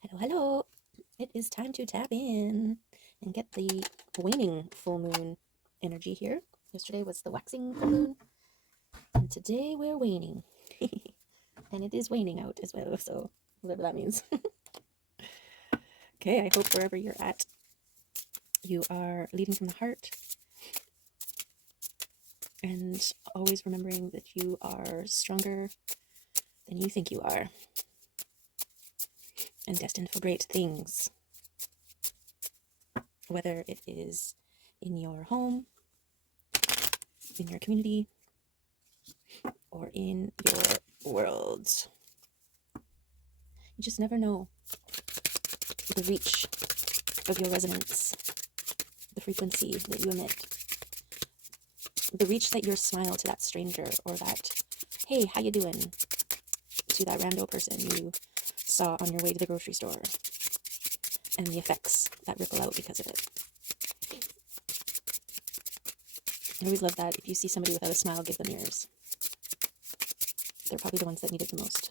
Hello, hello. It is time to tap in and get the waning full moon energy here. Yesterday was the waxing full moon, and today we're waning. And it is waning out as well, so whatever that means. Okay, I hope wherever you're at, you are leading from the heart and always remembering that you are stronger than you think you are and destined for great things. Whether it is in your home, in your community, or in your world. You just never know the reach of your resonance, the frequency that you emit, the reach that your smile to that stranger, or that, hey, how you doing, to that rando person you saw on your way to the grocery store, and the effects that ripple out because of it. I always love that. If you see somebody without a smile, give them yours. They're probably the ones that need it the most.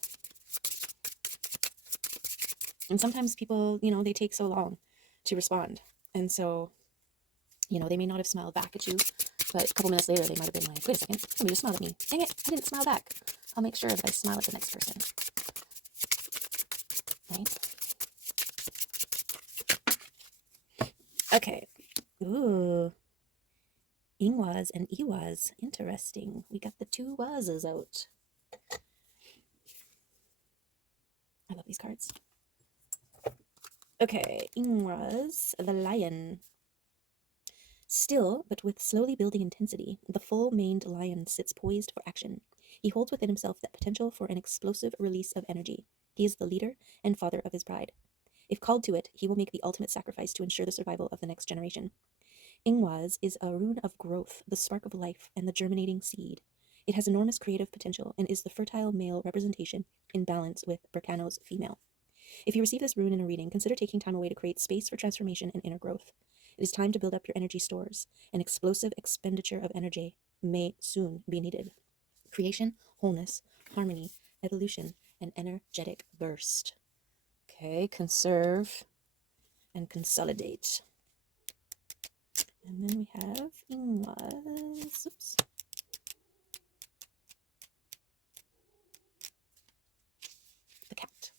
And sometimes people, they take so long to respond. And so, they may not have smiled back at you, but a couple minutes later, they might have been like, wait a second, somebody just smiled at me. Dang it, I didn't smile back. I'll make sure that I smile at the next person. Right? Okay. Ooh. Ingwas and Iwas. Interesting. We got the two wazes out. I love these cards. Okay. Ingwas, the lion. Still, but with slowly building intensity, the full-maned lion sits poised for action. He holds within himself that potential for an explosive release of energy. He is the leader and father of his bride. If called to it, he will make the ultimate sacrifice to ensure the survival of the next generation. Ingwaz is a rune of growth, the spark of life, and the germinating seed. It has enormous creative potential and is the fertile male representation in balance with Berkano's female. If you receive this rune in a reading, consider taking time away to create space for transformation and inner growth. It is time to build up your energy stores. An explosive expenditure of energy may soon be needed. Creation, wholeness, harmony, evolution, and energetic burst. Okay, conserve and consolidate. And then we have Ingwas. Oops. The cat.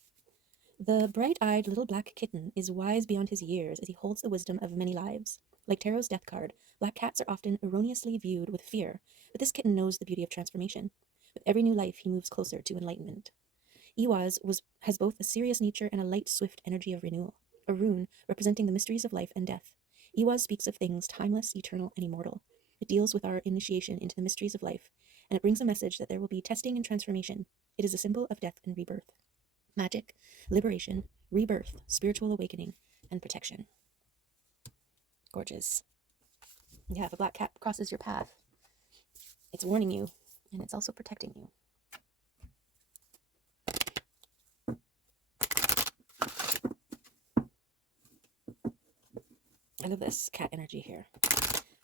The bright-eyed little black kitten is wise beyond his years as he holds the wisdom of many lives. Like Tarot's death card, black cats are often erroneously viewed with fear, but this kitten knows the beauty of transformation. With every new life, he moves closer to enlightenment. Iwaz has both a serious nature and a light, swift energy of renewal, a rune representing the mysteries of life and death. Iwaz speaks of things timeless, eternal, and immortal. It deals with our initiation into the mysteries of life, and it brings a message that there will be testing and transformation. It is a symbol of death and rebirth. Magic, liberation, rebirth, spiritual awakening, and protection. Gorgeous. Yeah, if a black cat crosses your path, it's warning you, and it's also protecting you. I love this cat energy here.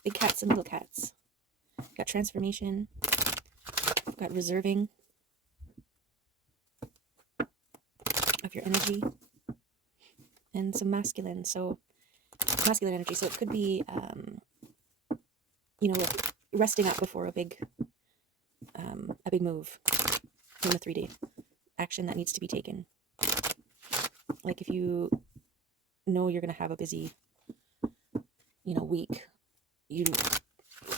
Big cats and little cats. Got transformation. Got reserving of your energy. And some masculine energy. So it could be, resting up before a big move in the 3D action that needs to be taken. Like if you know you're going to have a busy, week, you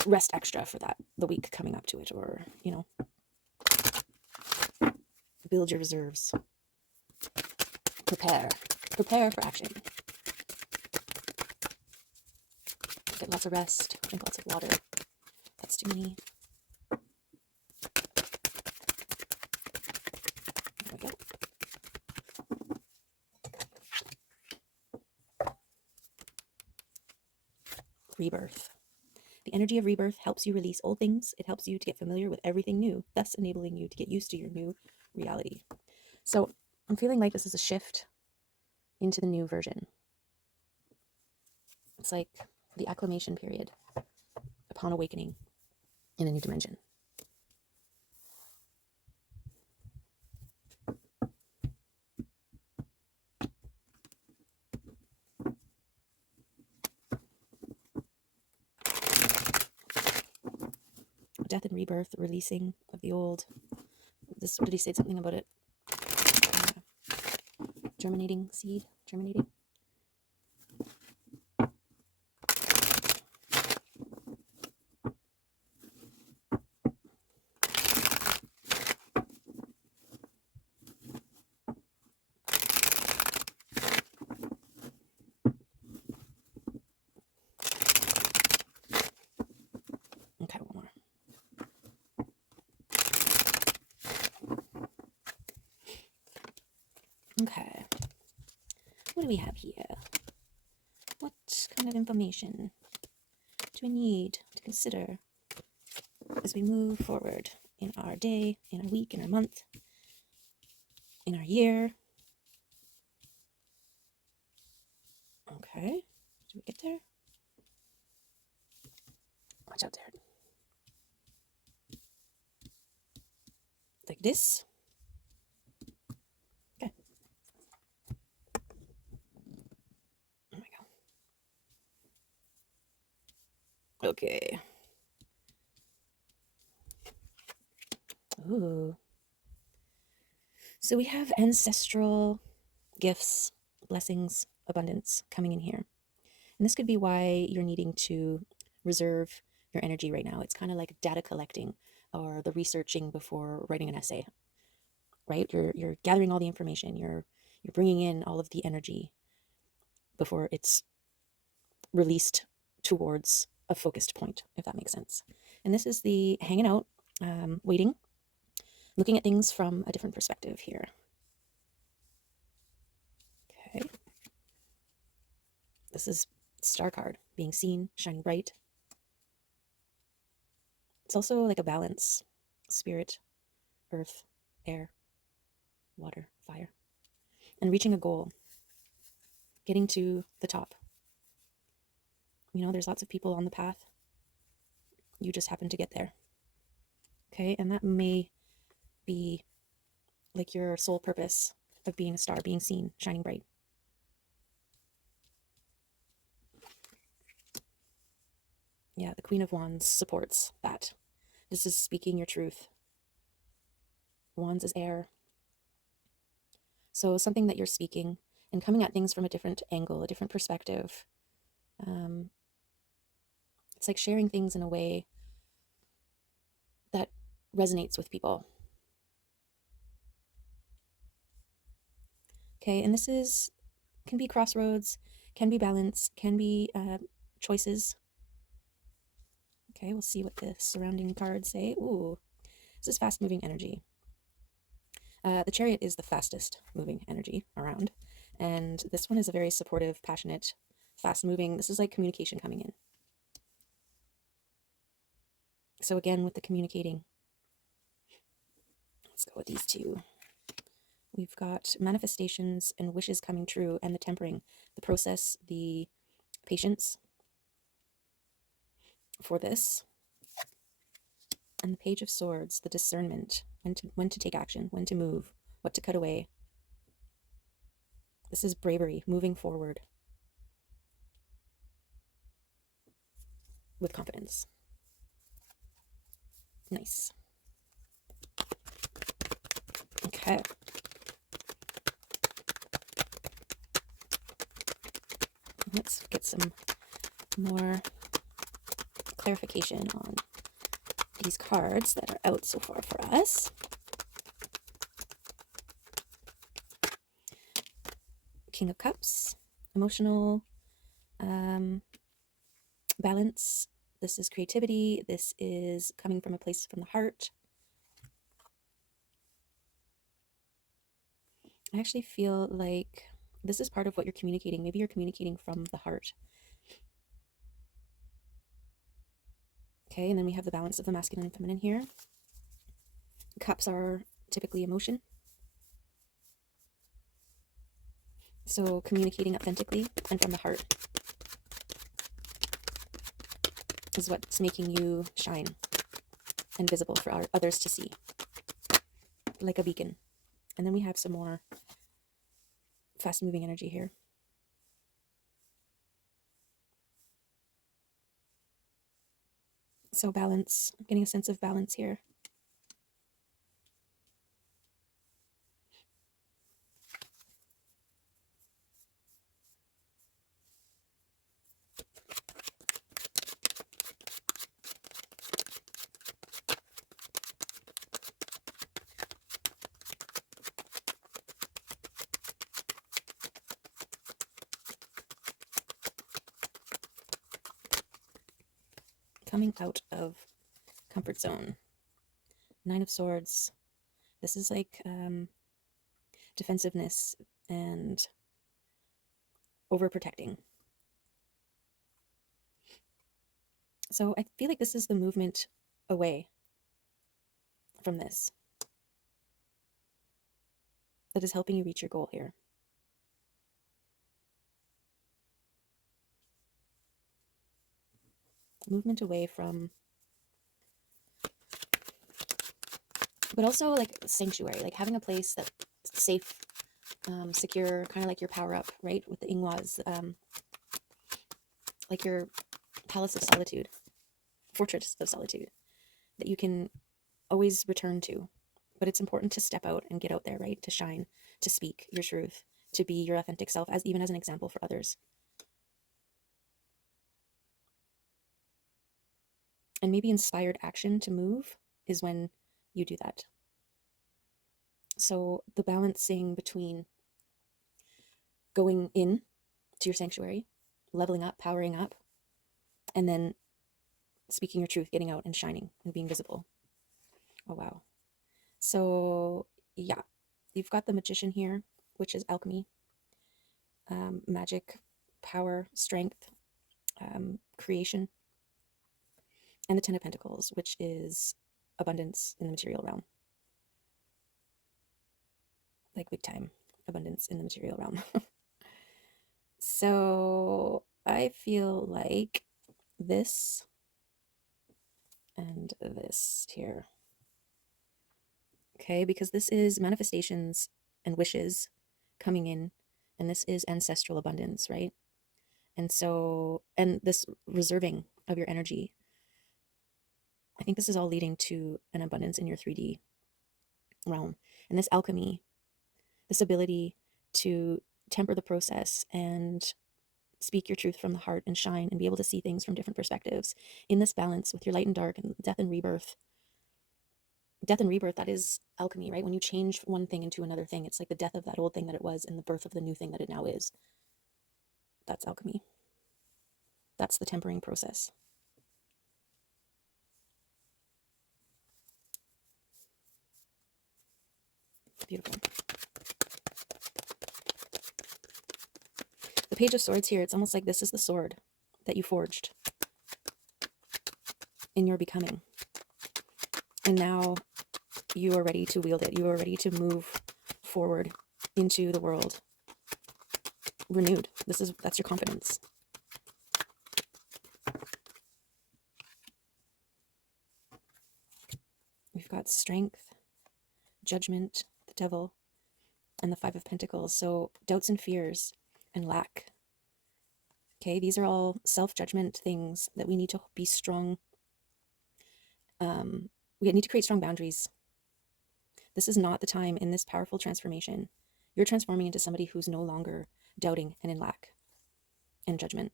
rest extra for the week coming up to it, or, build your reserves. Prepare for action. Get lots of rest, drink lots of water. That's too many. There we go. Rebirth. The energy of rebirth helps you release old things. It helps you to get familiar with everything new, thus enabling you to get used to your new reality. So I'm feeling like this is a shift into the new version. It's like the acclimation period upon awakening in a new dimension. death and rebirth, releasing of the old. This, what did he say? Something about it. Germinating seed, germinating. Okay, one more. Okay. What do we have here? What kind of information do we need to consider as we move forward in our day, in our week, in our month, in our year? Okay. Did we get there? Watch out there. Like this. Okay. There we go. Okay. Ooh. So we have ancestral gifts, blessings, abundance coming in here. And this could be why you're needing to reserve your energy right now. It's kind of like data collecting or the researching before writing an essay, right? You're gathering all the information. You're bringing in all of the energy before it's released towards a focused point, if that makes sense. And this is the hanging out, waiting, looking at things from a different perspective here. Okay. This is star card, being seen, shining bright. It's also like a balance, spirit, earth, air, water, fire, and reaching a goal, getting to the top. You know, there's lots of people on the path. You just happen to get there. Okay, and that may be like your sole purpose of being a star, being seen, shining bright. Yeah, the Queen of Wands supports that. This is speaking your truth. Wands is air. So something that you're speaking and coming at things from a different angle, a different perspective. It's like sharing things in a way that resonates with people. Okay, and this can be crossroads, can be balance, can be choices. Okay, we'll see what the surrounding cards say. Ooh, this is fast moving energy. The Chariot is the fastest moving energy around. And this one is a very supportive, passionate, fast moving. This is like communication coming in. So again, with the communicating, let's go with these two. We've got manifestations and wishes coming true, and the tempering, the process, the patience for this. And the Page of Swords, the discernment, when to take action, when to move, what to cut away. This is bravery, moving forward with confidence. Nice. Okay. Let's get some more clarification on these cards that are out so far for us. King of Cups, emotional balance. This is creativity. This is coming from a place from the heart. I actually feel like this is part of what you're communicating. Maybe you're communicating from the heart. Okay, and then we have the balance of the masculine and feminine here. Cups are typically emotion. So communicating authentically and from the heart is what's making you shine and visible for others to see, like a beacon. And then we have some more fast moving energy here. So balance, I'm getting a sense of balance here. Coming out of comfort zone. 9 of Swords. This is like defensiveness and overprotecting. So I feel like this is the movement away from this that is helping you reach your goal here. Movement away from, but also like sanctuary, like having a place that's safe, secure, kind of like your power up, right? With the Ingwas, like your palace of solitude, fortress of solitude that you can always return to. But it's important to step out and get out there, right? To shine, to speak your truth, to be your authentic self, as even as an example for others. And maybe inspired action to move is when you do that. So the balancing between going in to your sanctuary, leveling up, powering up, and then speaking your truth, getting out and shining and being visible. Oh, wow. So yeah, you've got the Magician here, which is alchemy, magic, power, strength, creation, and the Ten of Pentacles, which is abundance in the material realm. Like big time abundance in the material realm. So I feel like this and this here. Okay, because this is manifestations and wishes coming in, and this is ancestral abundance, right? And so, and this reserving of your energy, I think this is all leading to an abundance in your 3D realm. And this alchemy, this ability to temper the process and speak your truth from the heart and shine and be able to see things from different perspectives in this balance with your light and dark and death and rebirth. Death and rebirth, that is alchemy, right? When you change one thing into another thing, it's like the death of that old thing that it was and the birth of the new thing that it now is. That's alchemy. That's the tempering process. Beautiful. The Page of Swords here, it's almost like this is the sword that you forged in your becoming. And now you are ready to wield it. You are ready to move forward into the world renewed. That's your confidence. We've got strength, judgment, the devil, and the Five of Pentacles. So doubts and fears and lack. Okay, these are all self-judgment things that we need to be strong. We need to create strong boundaries. This is not the time in this powerful transformation. You're transforming into somebody who's no longer doubting and in lack and judgment.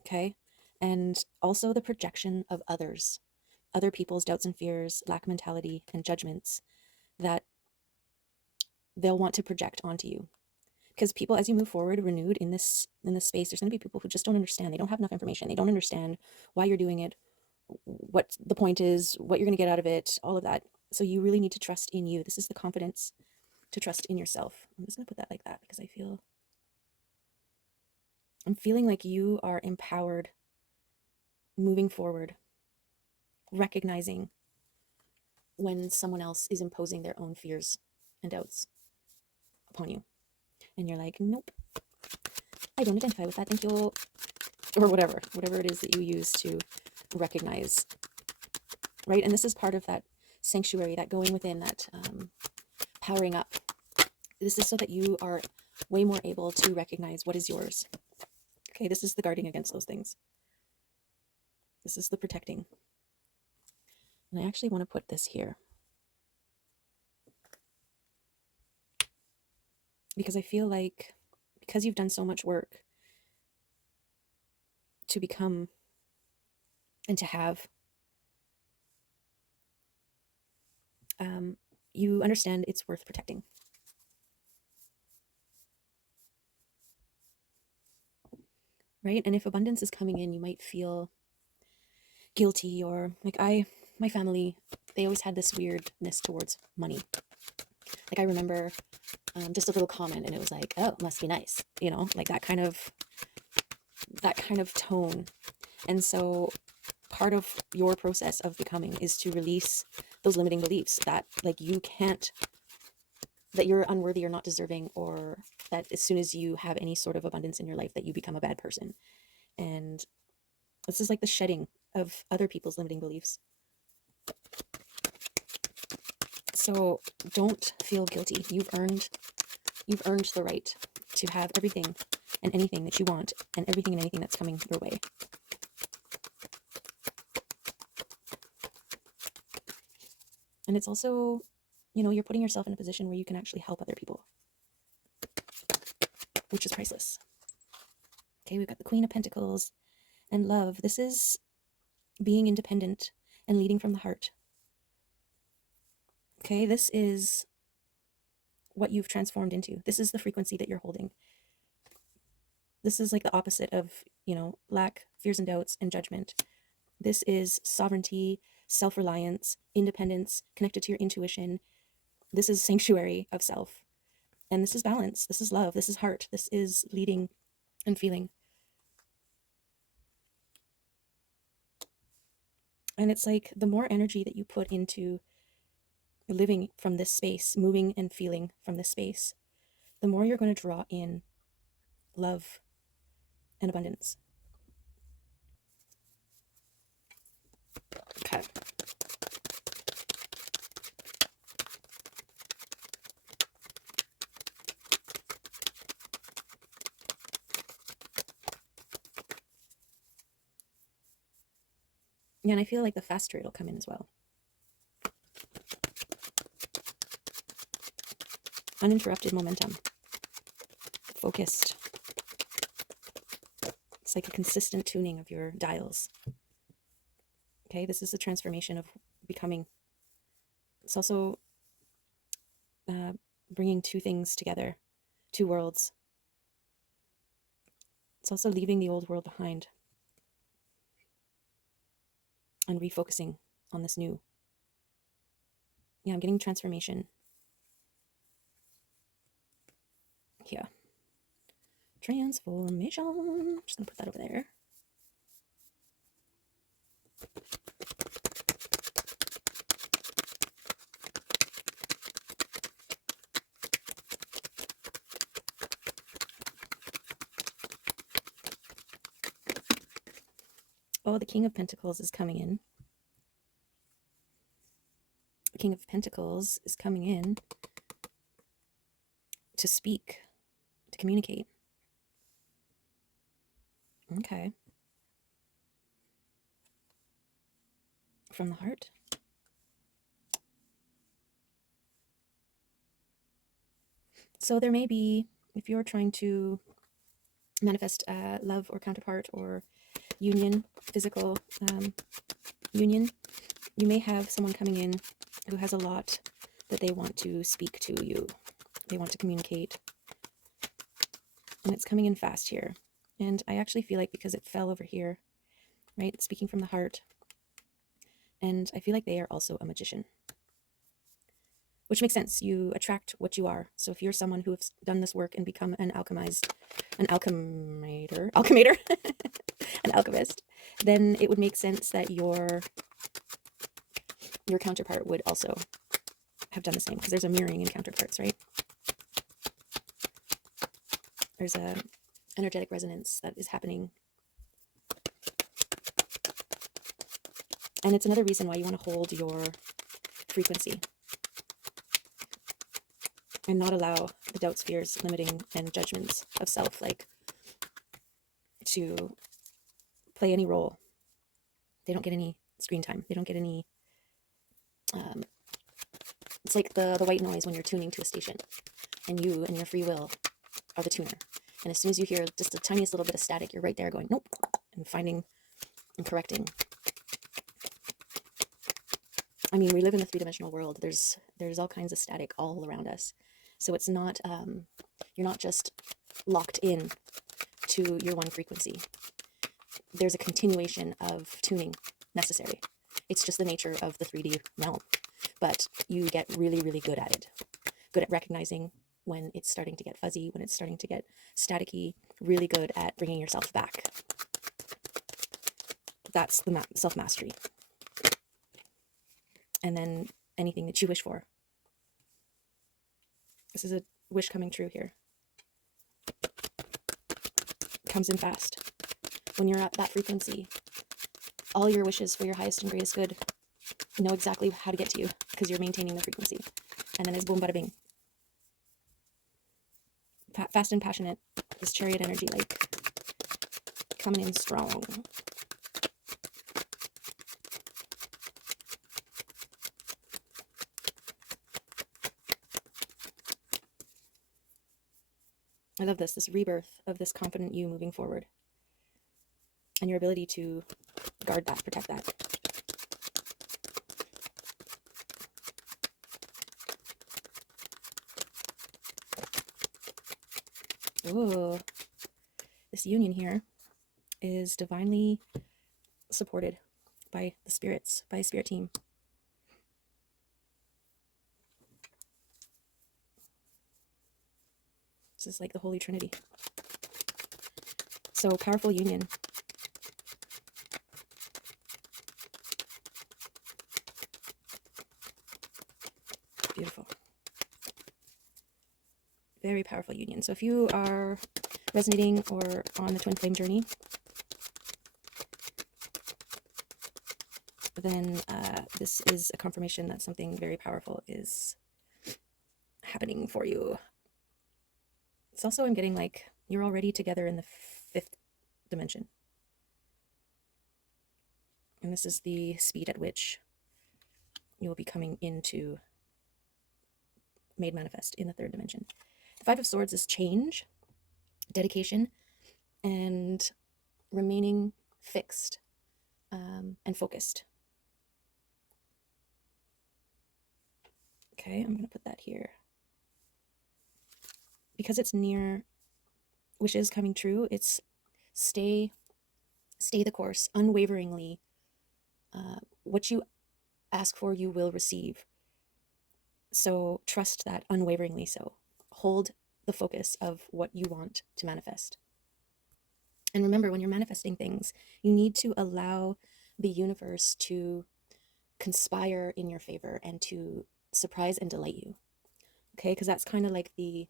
Okay, and also the projection of others, other people's doubts and fears, lack mentality, and judgments that they'll want to project onto you. Because people, as you move forward renewed in this space, there's going to be people who just don't understand. They don't have enough information. They don't understand why you're doing it, what the point is, what you're going to get out of it, all of that. So you really need to trust in you. This is the confidence to trust in yourself. I'm just going to put that like that because I'm feeling like you are empowered moving forward, recognizing when someone else is imposing their own fears and doubts upon you. And you're like, nope, I don't identify with that, thank you. Or whatever it is that you use to recognize, right? And this is part of that sanctuary, that going within, that powering up. This is so that you are way more able to recognize what is yours. Okay, this is the guarding against those things. This is the protecting. And I actually want to put this here, because I feel like because you've done so much work to become and to have, you understand it's worth protecting. Right? And if abundance is coming in, you might feel guilty, or like my family, they always had this weirdness towards money. Like I remember just a little comment and it was like, oh, must be nice, you know, like that kind of tone. And so part of your process of becoming is to release those limiting beliefs that like you can't, that you're unworthy or not deserving, or that as soon as you have any sort of abundance in your life that you become a bad person. And this is like the shedding of other people's limiting beliefs. So don't feel guilty. You've earned the right to have everything and anything that you want, and everything and anything that's coming your way. And it's also, you know, you're putting yourself in a position where you can actually help other people, which is priceless. Okay, we've got the Queen of Pentacles and love. This is being independent and leading from the heart. Okay, this is what you've transformed into. This is the frequency that you're holding. This is like the opposite of, you know, lack, fears and doubts, and judgment. This is sovereignty, self-reliance, independence, connected to your intuition. This is sanctuary of self. And this is balance. This is love. This is heart. This is leading and feeling. And it's like the more energy that you put into living from this space, moving and feeling from this space, the more you're going to draw in love and abundance. Okay. Yeah, and I feel like the faster it'll come in as well. Uninterrupted momentum. Focused. It's like a consistent tuning of your dials. Okay, this is the transformation of becoming. It's also bringing two things together, two worlds. It's also leaving the old world behind and refocusing on this new. Yeah, I'm getting transformation. Yeah. Transformation. I'm just going to put that over there. Oh, the King of Pentacles is coming in. The King of Pentacles is coming in to speak, to communicate. Okay. From the heart. So there may be, if you're trying to manifest love or counterpart or union, physical union, you may have someone coming in who has a lot that they want to speak to you. They want to communicate. And it's coming in fast here. And I actually feel like because it fell over here, right? Speaking from the heart. And I feel like they are also a magician. Which makes sense. You attract what you are. So if you're someone who has done this work and become an alchemist, an alchemist, then it would make sense that your counterpart would also have done the same, because there's a mirroring in counterparts, right? There's a energetic resonance that is happening. And it's another reason why you want to hold your frequency and not allow the doubts, fears, limiting, and judgments of self, like, to play any role. They don't get any screen time. They don't get any, um, it's like the white noise when you're tuning to a station, and you and your free will are the tuner. And as soon as you hear just the tiniest little bit of static, you're right there going, nope, and finding and correcting. I mean, we live in a three-dimensional world. There's all kinds of static all around us. So it's not, you're not just locked in to your one frequency. There's a continuation of tuning necessary. It's just the nature of the 3D realm. But you get really, really good at it. Good at recognizing when it's starting to get fuzzy, when it's starting to get staticky, really good at bringing yourself back. That's the self-mastery. And then anything that you wish for. This is a wish coming true here. It comes in fast. When you're at that frequency, all your wishes for your highest and greatest good know exactly how to get to you because you're maintaining the frequency. And then it's boom, bada, bing. Fast and passionate. This chariot energy, like, coming in strong. I love this rebirth of this confident you moving forward. And your ability to guard that, protect that. Oh, this union here is divinely supported by the spirits, by a spirit team. This is like the Holy Trinity. So powerful union. Beautiful. Very powerful union. So if you are resonating or on the twin flame journey, then this is a confirmation that something very powerful is happening for you. It's also, I'm getting like you're already together in the 5th dimension. And this is the speed at which you will be coming into made manifest in the 3rd dimension. The 5 of Swords is change, dedication, and remaining fixed and focused. Okay, I'm going to put that here. Because it's near wishes coming true, it's stay the course, unwaveringly. What you ask for, you will receive. So trust that unwaveringly so. Hold the focus of what you want to manifest. And remember, when you're manifesting things, you need to allow the universe to conspire in your favor and to surprise and delight you. Okay, because that's kind of like the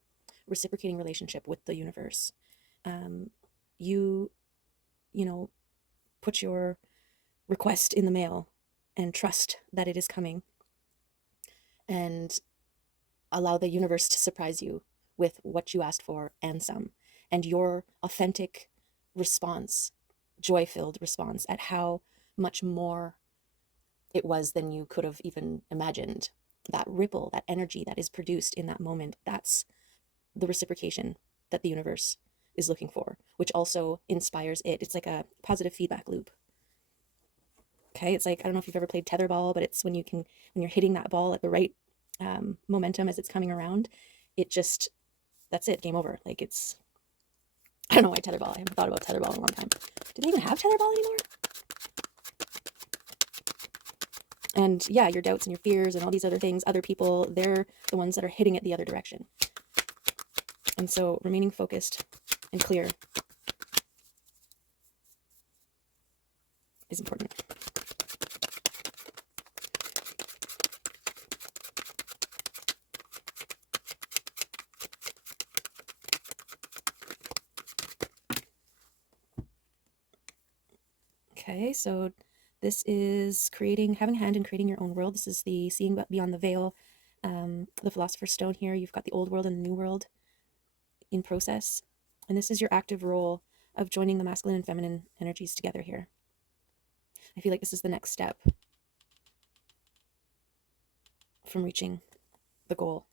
reciprocating relationship with the universe. You know, put your request in the mail and trust that it is coming, and allow the universe to surprise you with what you asked for and some, and your authentic response, joy-filled response at how much more it was than you could have even imagined. That ripple, that energy that is produced in that moment, that's the reciprocation that the universe is looking for, which also inspires it. It's like a positive feedback loop. Okay, it's like, I don't know if you've ever played tetherball, but it's when you're hitting that ball at the right momentum as it's coming around, it just, that's it, game over. Like, it's, I don't know why tetherball, I haven't thought about tetherball in a long time. Do they even have tetherball anymore? And yeah, your doubts and your fears and all these other things, other people, they're the ones that are hitting it the other direction. And so remaining focused and clear is important. Okay, so this is having a hand in creating your own world. This is the seeing beyond the veil, the Philosopher's Stone here. You've got the old world and the new world in process. And this is your active role of joining the masculine and feminine energies together here. I feel like this is the next step from reaching the goal.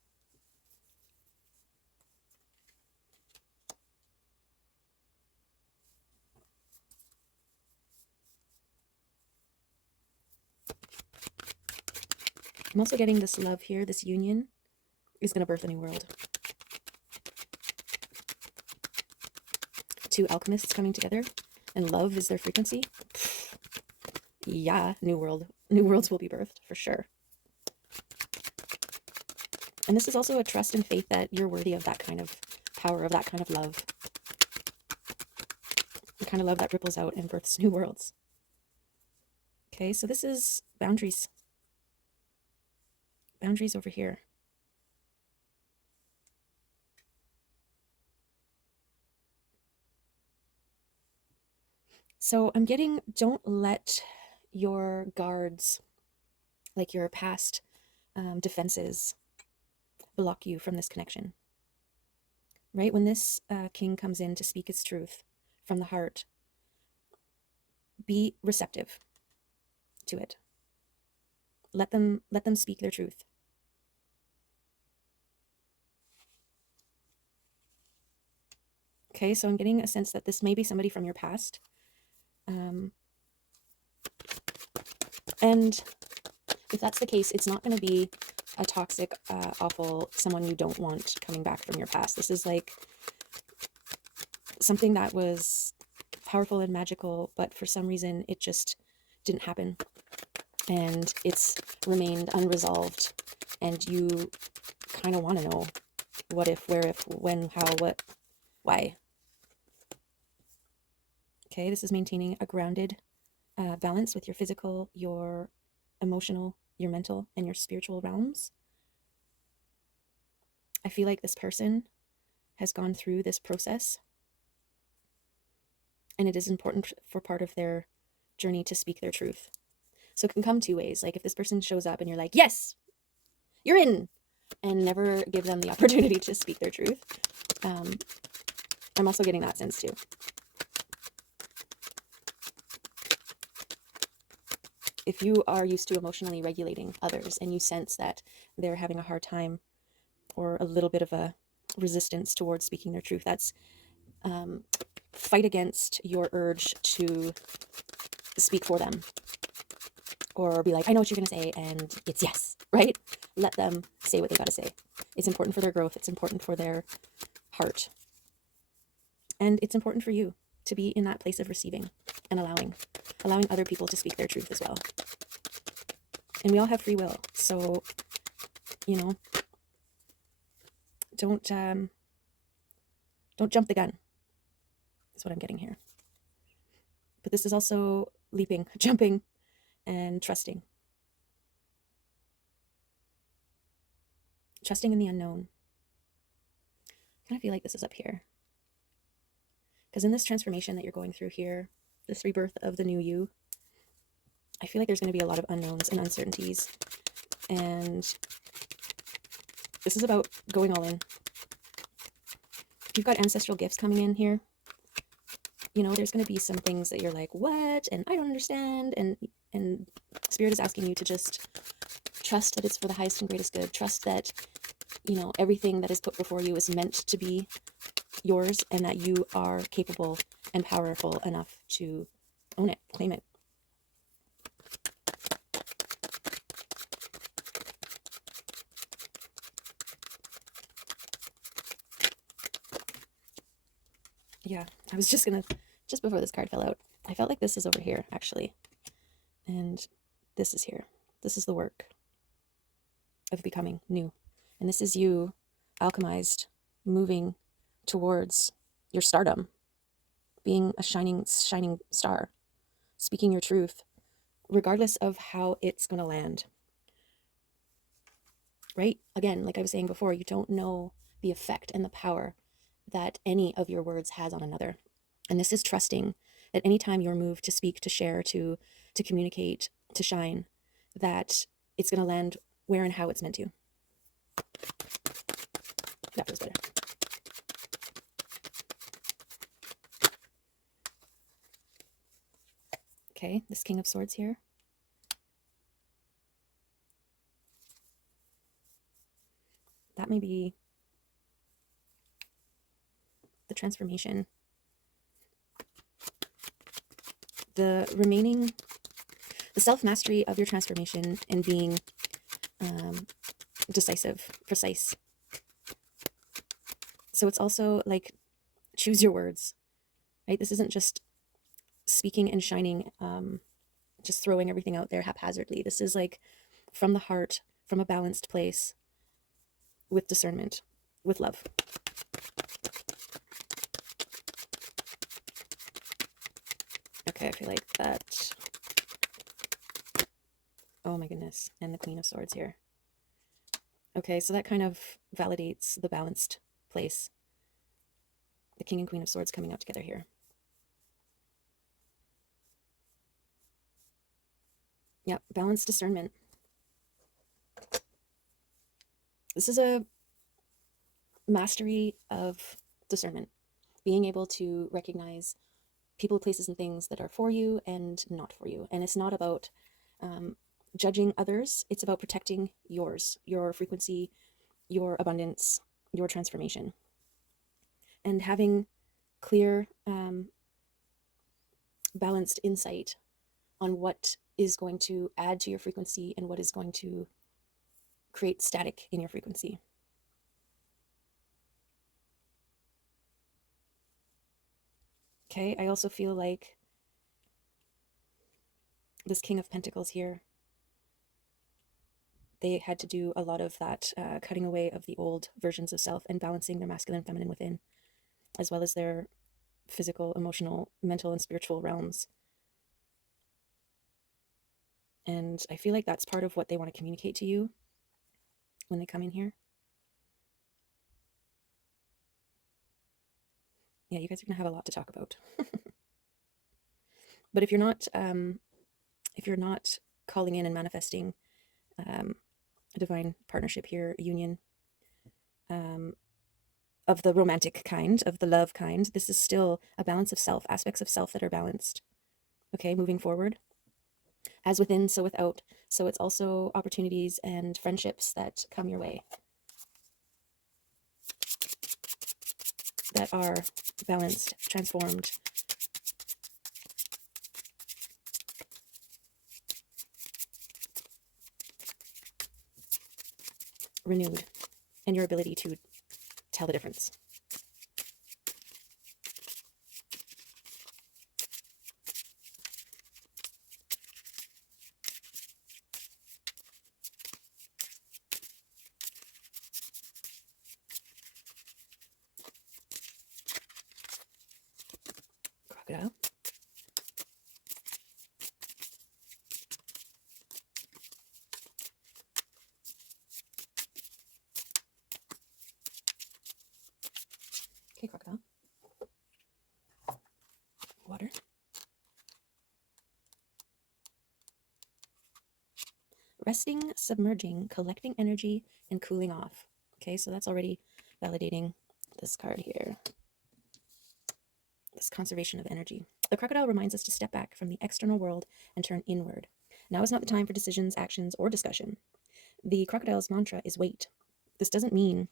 I'm also getting this love here, this union is going to birth a new world. Two alchemists coming together, and love is their frequency. Yeah, new world. New worlds will be birthed, for sure. And this is also a trust and faith that you're worthy of that kind of power, of that kind of love. The kind of love that ripples out and births new worlds. Okay, so this is boundaries. Boundaries over here. So I'm getting, don't let your guards, like your past defenses, block you from this connection. Right? When this king comes in to speak his truth from the heart, be receptive to it. Let them speak their truth. Okay, so I'm getting a sense that this may be somebody from your past. And if that's the case, it's not going to be a toxic, awful, someone you don't want coming back from your past. This is like something that was powerful and magical, but for some reason it just didn't happen. And it's remained unresolved. And you kind of want to know what if, where if, when, how, what, why. Okay, this is maintaining a grounded balance with your physical, your emotional, your mental, and your spiritual realms. I feel like this person has gone through this process, and it is important for part of their journey to speak their truth. So it can come two ways. Like if this person shows up and you're like, yes, you're in, and never give them the opportunity to speak their truth. I'm also getting that sense too. If you are used to emotionally regulating others and you sense that they're having a hard time or a little bit of a resistance towards speaking their truth, that's fight against your urge to speak for them or be like, I know what you're going to say, and it's yes, right? Let them say what they got to say. It's important for their growth. It's important for their heart. And it's important for you to be in that place of receiving and allowing other people to speak their truth as well. And we all have free will. So, you know, don't jump the gun. That's what I'm getting here. But this is also leaping, jumping, and trusting. Trusting in the unknown. I kind of feel like this is up here. Because in this transformation that you're going through here, this rebirth of the new you, I feel like there's going to be a lot of unknowns and uncertainties. And this is about going all in. If you've got ancestral gifts coming in here, you know, there's going to be some things that you're like, what? And I don't understand. And Spirit is asking you to just trust that it's for the highest and greatest good. Trust that, you know, everything that is put before you is meant to be yours and that you are capable and powerful enough to own it, claim it. Yeah, I was just before this card fell out, I felt like this is over here, actually. And this is here. This is the work of becoming new. And this is you, alchemized, moving towards your stardom, being a shining star, speaking your truth, regardless of how it's going to land. Right? Again, like I was saying before, you don't know the effect and the power that any of your words has on another. And this is trusting that anytime you're moved to speak, to share, to communicate, to shine, that it's going to land where and how it's meant to. That feels better. Okay, this King of Swords here. That may be the transformation. The self-mastery of your transformation and being decisive, precise. So it's also like, choose your words, right? This isn't just speaking and shining, just throwing everything out there haphazardly. This is like from the heart, from a balanced place, with discernment, with love. Okay, I feel like that. Oh my goodness. And the Queen of Swords here. Okay, so that kind of validates the balanced place. The King and Queen of Swords coming out together here. Yeah, balanced discernment. This is a mastery of discernment. Being able to recognize people, places, and things that are for you and not for you. And it's not about judging others. It's about protecting yours, your frequency, your abundance, your transformation. And having clear, balanced insight on what is going to add to your frequency and what is going to create static in your frequency. Okay, I also feel like this King of Pentacles here, they had to do a lot of that cutting away of the old versions of self and balancing their masculine and feminine within, as well as their physical, emotional, mental, and spiritual realms. And I feel like that's part of what they want to communicate to you when they come in here. Yeah, you guys are going to have a lot to talk about. But if you're not calling in and manifesting a divine partnership here, a union, of the romantic kind, of the love kind, this is still a balance of self, aspects of self that are balanced. Okay, moving forward. As within, so without. So it's also opportunities and friendships that come your way that are balanced, transformed, renewed, and your ability to tell the difference. Crocodile. Okay, crocodile. Water. Resting, submerging, collecting energy, and cooling off. Okay, so that's already validating this card here. This conservation of energy. The crocodile reminds us to step back from the external world and turn inward. Now is not the time for decisions, actions, or discussion. The crocodile's mantra is wait. This doesn't mean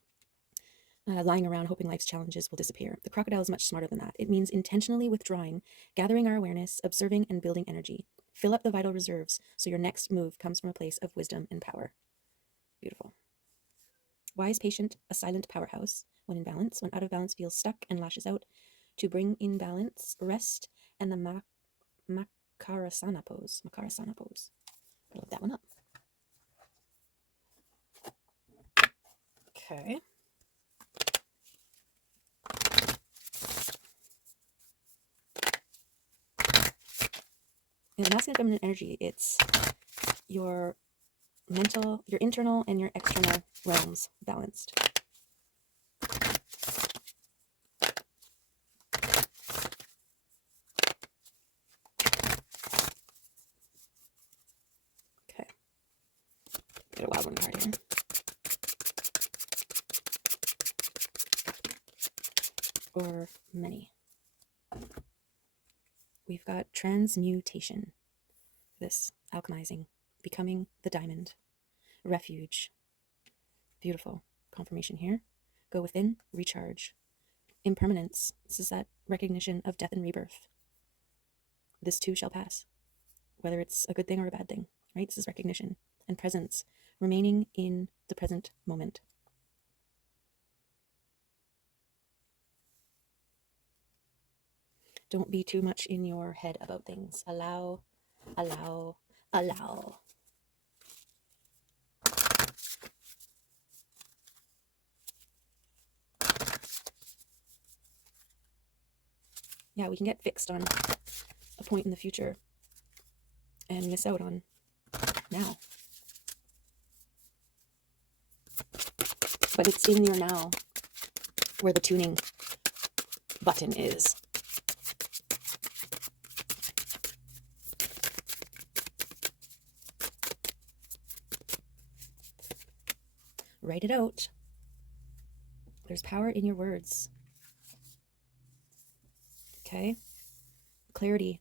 lying around hoping life's challenges will disappear. The crocodile is much smarter than that. It means intentionally withdrawing, gathering our awareness, observing, and building energy. Fill up the vital reserves so your next move comes from a place of wisdom and power. Beautiful. Wise patient, a silent powerhouse. When in balance, when out of balance feels stuck and lashes out. To bring in balance, rest, and the Makarasana pose. Makarasana pose. I'll look that one up. Okay. In the masculine and feminine energy, it's your mental, your internal, and your external realms balanced. Okay. Get a wild one card here. Or many. We've got transmutation. This alchemizing, becoming the diamond, refuge. Beautiful confirmation here. Go within, recharge. Impermanence. This is that recognition of death and rebirth. This too shall pass, whether it's a good thing or a bad thing, right? This is recognition and presence, remaining in the present moment. Don't be too much in your head about things. Allow, allow, allow. Yeah, we can get fixed on a point in the future and miss out on now. But it's in your now where the tuning button is. Write it out. There's power in your words. Okay? Clarity.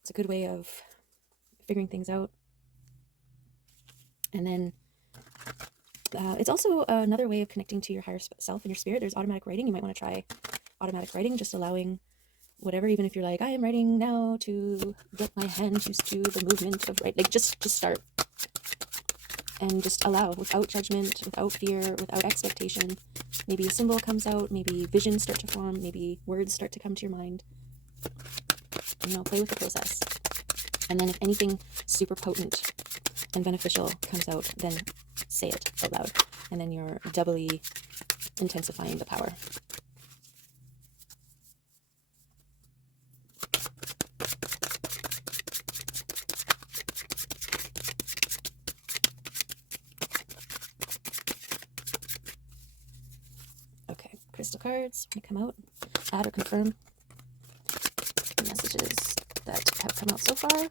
It's a good way of figuring things out. And then it's also another way of connecting to your higher self and your spirit. There's automatic writing. You might want to try automatic writing, just allowing whatever, even if you're like, I am writing now to get my hands used to the movement of writing. Like, just start. And just allow, without judgment, without fear, without expectation. Maybe a symbol comes out, maybe visions start to form, maybe words start to come to your mind. Play with the process. And then if anything super potent and beneficial comes out, then say it out loud. And then you're doubly intensifying the power. Okay, crystal cards, when they come out, add or confirm the messages that have come out so far.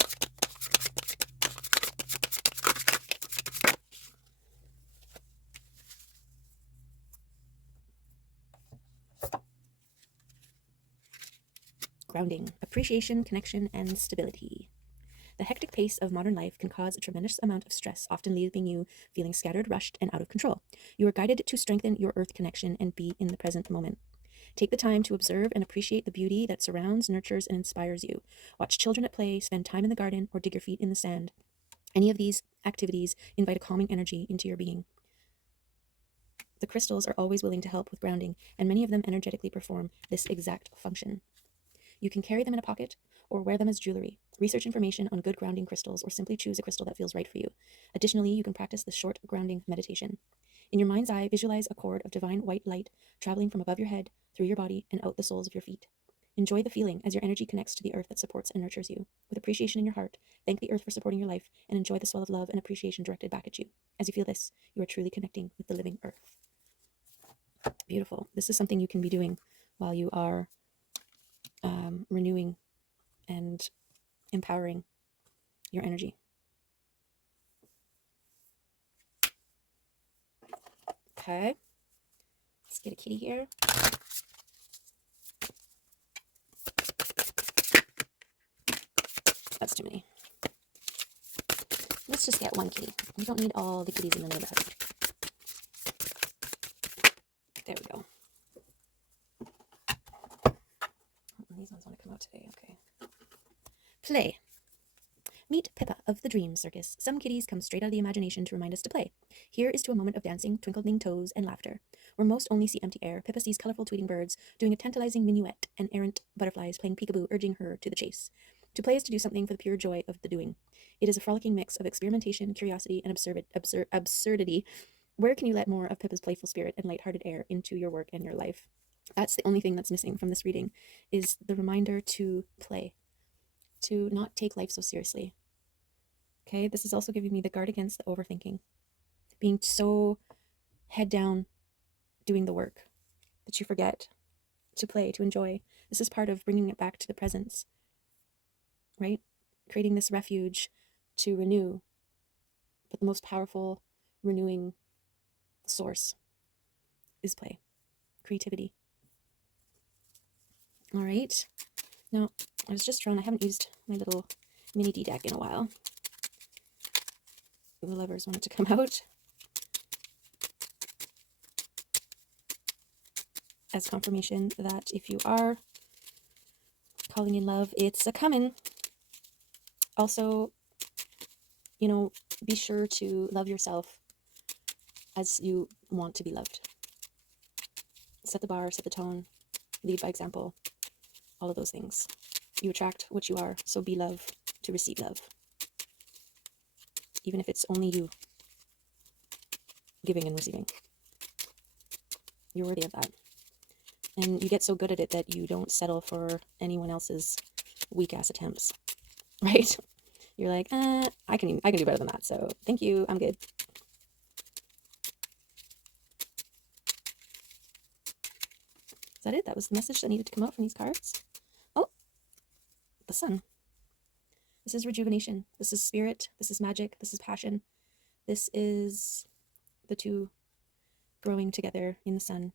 Grounding, appreciation, connection, and stability. The hectic pace of modern life can cause a tremendous amount of stress, often leaving you feeling scattered, rushed, and out of control. You are guided to strengthen your earth connection and be in the present moment. Take the time to observe and appreciate the beauty that surrounds, nurtures, and inspires you. Watch children at play, spend time in the garden, or dig your feet in the sand. Any of these activities invite a calming energy into your being. The crystals are always willing to help with grounding, and many of them energetically perform this exact function. You can carry them in a pocket or wear them as jewelry. Research information on good grounding crystals or simply choose a crystal that feels right for you. Additionally, you can practice the short grounding meditation. In your mind's eye, visualize a cord of divine white light traveling from above your head, through your body, and out the soles of your feet. Enjoy the feeling as your energy connects to the earth that supports and nurtures you. With appreciation in your heart, thank the earth for supporting your life and enjoy the swell of love and appreciation directed back at you. As you feel this, you are truly connecting with the living earth. Beautiful. This is something you can be doing while you are renewing and empowering your energy. Okay, let's get a kitty here. That's too many. Let's just get one kitty. We don't need all the kitties in the neighborhood. There we go. These ones want to come out today. Okay. Play. Meet Pippa of the Dream Circus. Some kitties come straight out of the imagination to remind us to play. Here is to a moment of dancing, twinkling toes, and laughter. Where most only see empty air, Pippa sees colorful tweeting birds doing a tantalizing minuet and errant butterflies playing peekaboo, urging her to the chase. To play is to do something for the pure joy of the doing. It is a frolicking mix of experimentation, curiosity, and absurdity. Where can you let more of Pippa's playful spirit and lighthearted air into your work and your life? That's the only thing that's missing from this reading, is the reminder to play, to not take life so seriously. Okay, this is also giving me the guard against the overthinking, being so head down doing the work that you forget to play, to enjoy. This is part of bringing it back to the presence, right? Creating this refuge to renew, but the most powerful renewing source is play, creativity. All right, Now, I was just drawn, I haven't used my little mini D deck in a while. The lovers wanted to come out as confirmation that if you are calling in love, it's a coming. Also, you know, be sure to love yourself as you want to be loved. Set the bar, set the tone, lead by example, all of those things. You attract what you are, so be love to receive love. Even if it's only you giving and receiving. You're worthy of that. And you get so good at it that you don't settle for anyone else's weak ass attempts, right? You're like, I can do better than that. So thank you, I'm good. Is that it? That was the message that needed to come out from these cards. Oh, the sun. This is rejuvenation. This is spirit. This is magic. This is passion. This is the two growing together in the sun.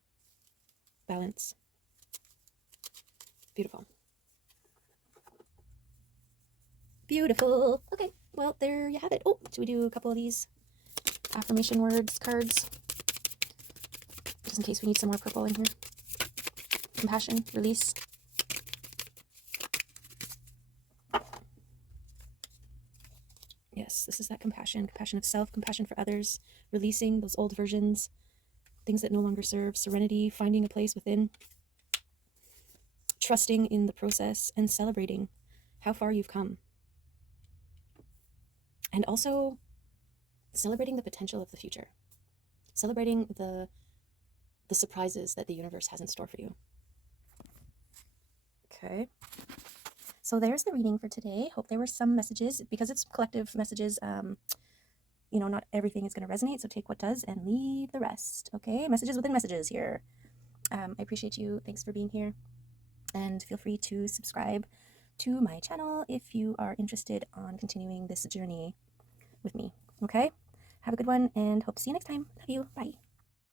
Balance. Beautiful. Beautiful. Okay, well, there you have it. Oh, should we do a couple of these affirmation words cards? Just in case we need some more purple in here. Compassion, release. Yes, this is that compassion. Compassion of self, compassion for others. Releasing those old versions, things that no longer serve. Serenity, finding a place within. Trusting in the process and celebrating how far you've come. And also celebrating the potential of the future. Celebrating the surprises that the universe has in store for you. Okay. So there's the reading for today. Hope there were some messages, because it's collective messages. You know, not everything is going to resonate, so take what does and leave the rest. Okay, messages within messages here. I appreciate you. Thanks for being here. And feel free to subscribe to my channel if you are interested on continuing this journey with me. Okay, have a good one and hope to see you next time. Love you. Bye.